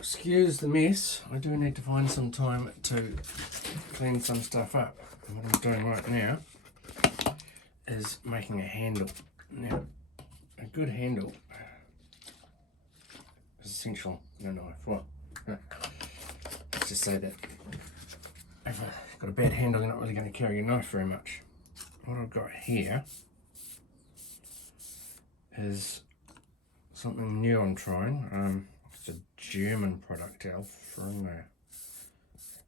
Excuse the mess. I do need to find some time to clean some stuff up. And what I'm doing right now is making a handle. Now, a good handle is essential in a knife. Well, let's just say that if I've got a bad handle, you're not really going to carry your knife very much. What I've got here is something new I'm trying. It's a German product,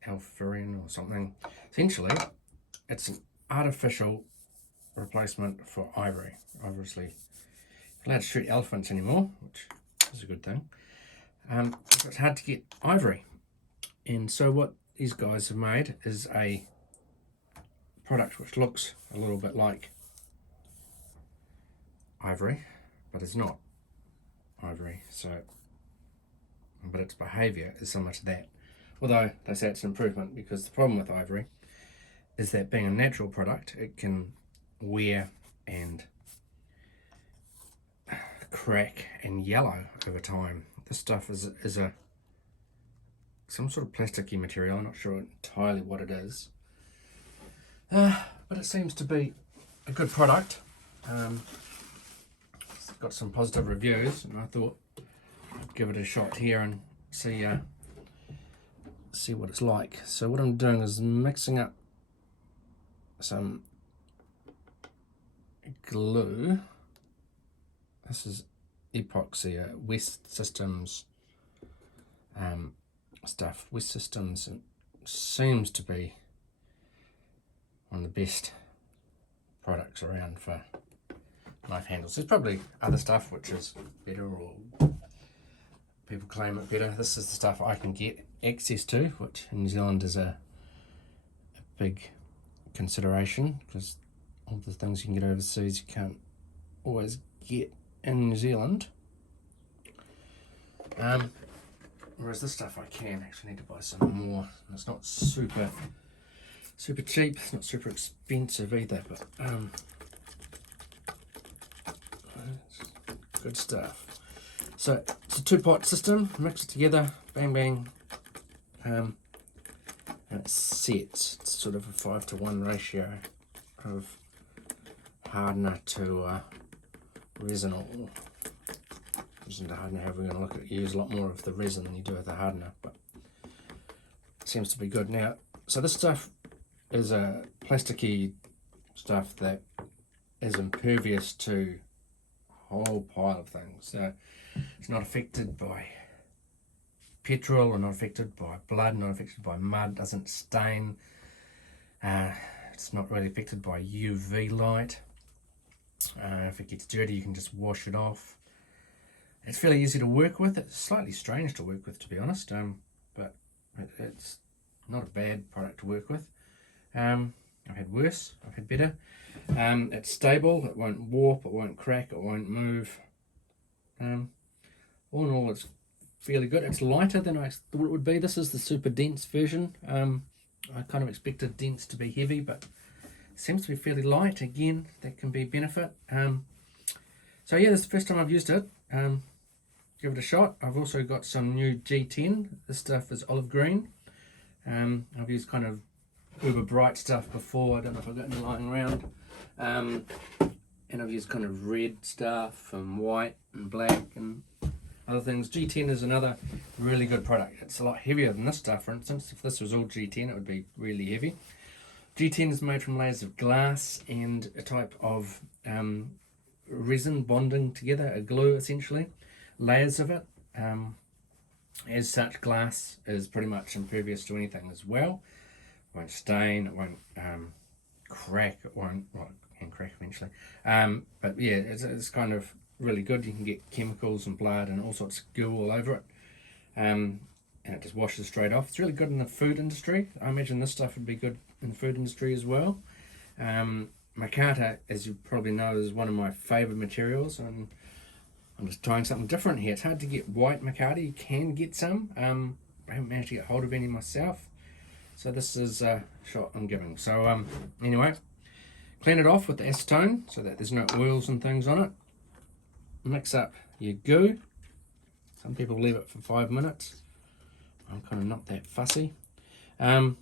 Alfarian or something. Essentially, it's an artificial replacement for ivory. Obviously, not allowed to shoot elephants anymore, which is a good thing. It's hard to get ivory, and so what these guys have made is a product which looks a little bit like ivory, but it's not ivory. But its behaviour is similar to that. Although they say it's an improvement, because the problem with ivory is that being a natural product, it can wear and crack and yellow over time. This stuff is some sort of plasticky material. I'm not sure entirely what it is, but it seems to be a good product. It's got some positive reviews, and I thought I'd give it a shot here and see what it's like. So what I'm doing is mixing up some glue. This is epoxy, West Systems stuff. West Systems seems to be one of the best products around for knife handles. There's probably other stuff which is better, or people claim it better. This is the stuff I can get access to, which in New Zealand is a big consideration, because all the things you can get overseas you can't always get in New Zealand. Whereas this stuff I can. Actually need to buy some more. It's not super cheap, it's not super expensive either, but it's good stuff. So it's a 2-pot system, mix it together, bang bang, and it sets. It's sort of a 5-to-1 ratio of hardener to resin, or resin to hardener. However, we're going to use a lot more of the resin than you do with the hardener, but it seems to be good. Now, so this stuff is a plasticky stuff that is impervious to a whole pile of things. So it's not affected by petrol, or not affected by blood, not affected by mud, doesn't stain. It's not really affected by UV light. If it gets dirty, you can just wash it off. It's fairly easy to work with. It's slightly strange to work with, to be honest, but it's not a bad product to work with. I've had worse, I've had better. It's stable, it won't warp, it won't crack, it won't move. All in all, it's fairly good. It's lighter than I thought it would be. This is the super dense version. I kind of expected dense to be heavy, but it seems to be fairly light. Again, that can be a benefit. So yeah, this is the first time I've used it. Give it a shot. I've also got some new G10. This stuff is olive green. I've used kind of uber bright stuff before. I don't know if I've got any lying around. And I've used kind of red stuff and white and black and other things. G10 is another really good product. It's a lot heavier than this stuff, for instance. If this was all G10, it would be really heavy. G10 is made from layers of glass and a type of resin bonding together, a glue essentially, layers of it. As such, glass is pretty much impervious to anything as well. It won't stain, it won't crack, it won't, well, it can crack eventually. But yeah, it's kind of really good. You can get chemicals and blood and all sorts of goo all over it. And it just washes straight off. It's really good in the food industry. I imagine this stuff would be good in the food industry as well. Micarta, as you probably know, is one of my favourite materials, and I'm just trying something different here. It's hard to get white micarta. You can get some. I haven't managed to get hold of any myself, so this is a shot I'm giving. So anyway, clean it off with the acetone so that there's no oils and things on it. Mix up your goo. Some people leave it for 5 minutes. I'm kind of not that fussy. And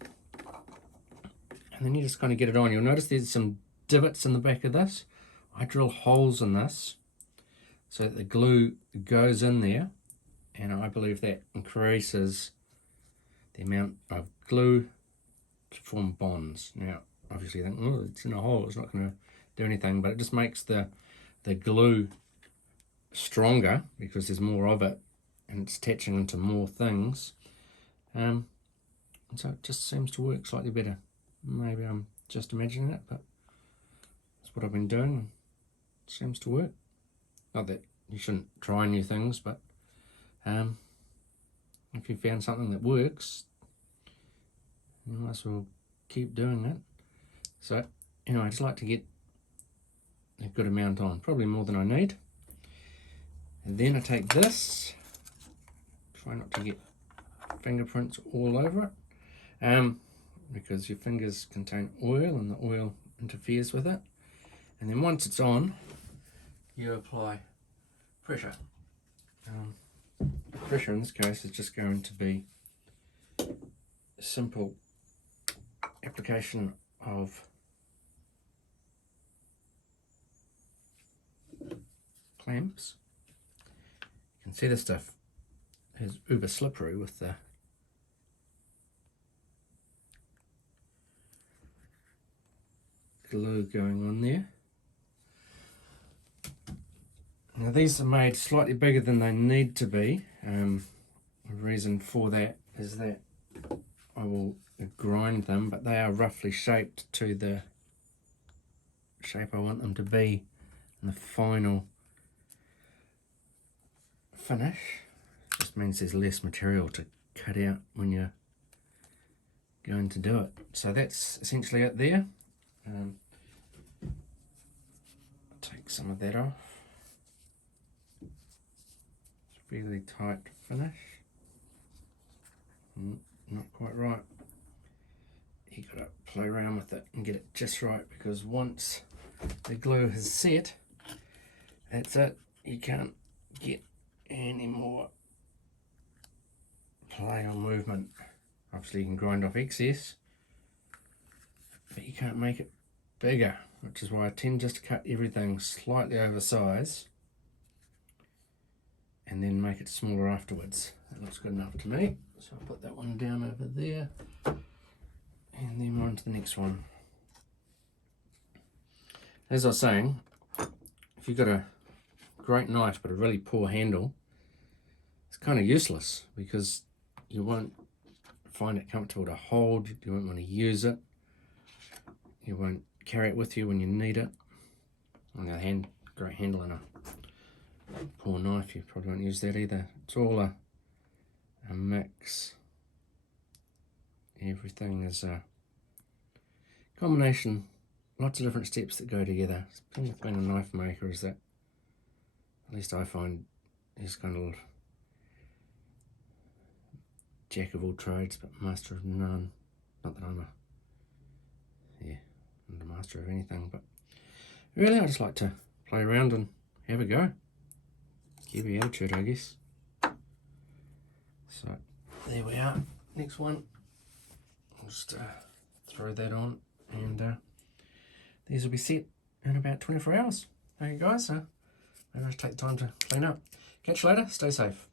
then you just kind of get it on. You'll notice there's some divots in the back of this. I drill holes in this so that the glue goes in there, and I believe that increases the amount of glue to form bonds. Now, obviously you think, oh, it's in a hole, it's not going to do anything, but it just makes the glue stronger because there's more of it and it's attaching into more things. And so it just seems to work slightly better. Maybe I'm just imagining it, but that's what I've been doing, and it seems to work. Not that you shouldn't try new things, but if you found something that works, you might as well keep doing it. So anyway, I just like to get a good amount on, probably more than I need. And then I take this, try not to get fingerprints all over it, because your fingers contain oil and the oil interferes with it. And then once it's on, you apply pressure. Pressure in this case is just going to be a simple application of clamps. You can see this stuff is uber slippery with the glue going on there. Now these are made slightly bigger than they need to be. The reason for that is that I will grind them, but they are roughly shaped to the shape I want them to be in the final finish. Just means there's less material to cut out when you're going to do it. So that's essentially it there. I'll take some of that off. It's fairly tight finish. Not quite right. You gotta play around with it and get it just right, because once the glue has set, that's it. You can't get any more play or movement. Obviously you can grind off excess, but you can't make it bigger, which is why I tend just to cut everything slightly oversized and then make it smaller afterwards. That looks good enough to me. So I'll put that one down over there and then on to the next one. As I was saying, if you've got a great knife but a really poor handle, it's kind of useless because you won't find it comfortable to hold, you won't want to use it, you won't carry it with you when you need it. On the other hand, great handle and a poor knife, you probably won't use that either. It's all a mix. Everything is a combination, lots of different steps that go together. The thing with being a knife maker is that, at least I find, is kind of jack of all trades but master of none. Not that I'm not a master of anything, but really I just like to play around and have a go. Kiwi attitude, I guess. So there we are. Next one. I'll just throw that on, and these will be set in about 24 hours. Okay guys, so maybe I'll just take the time to clean up. Catch you later, stay safe.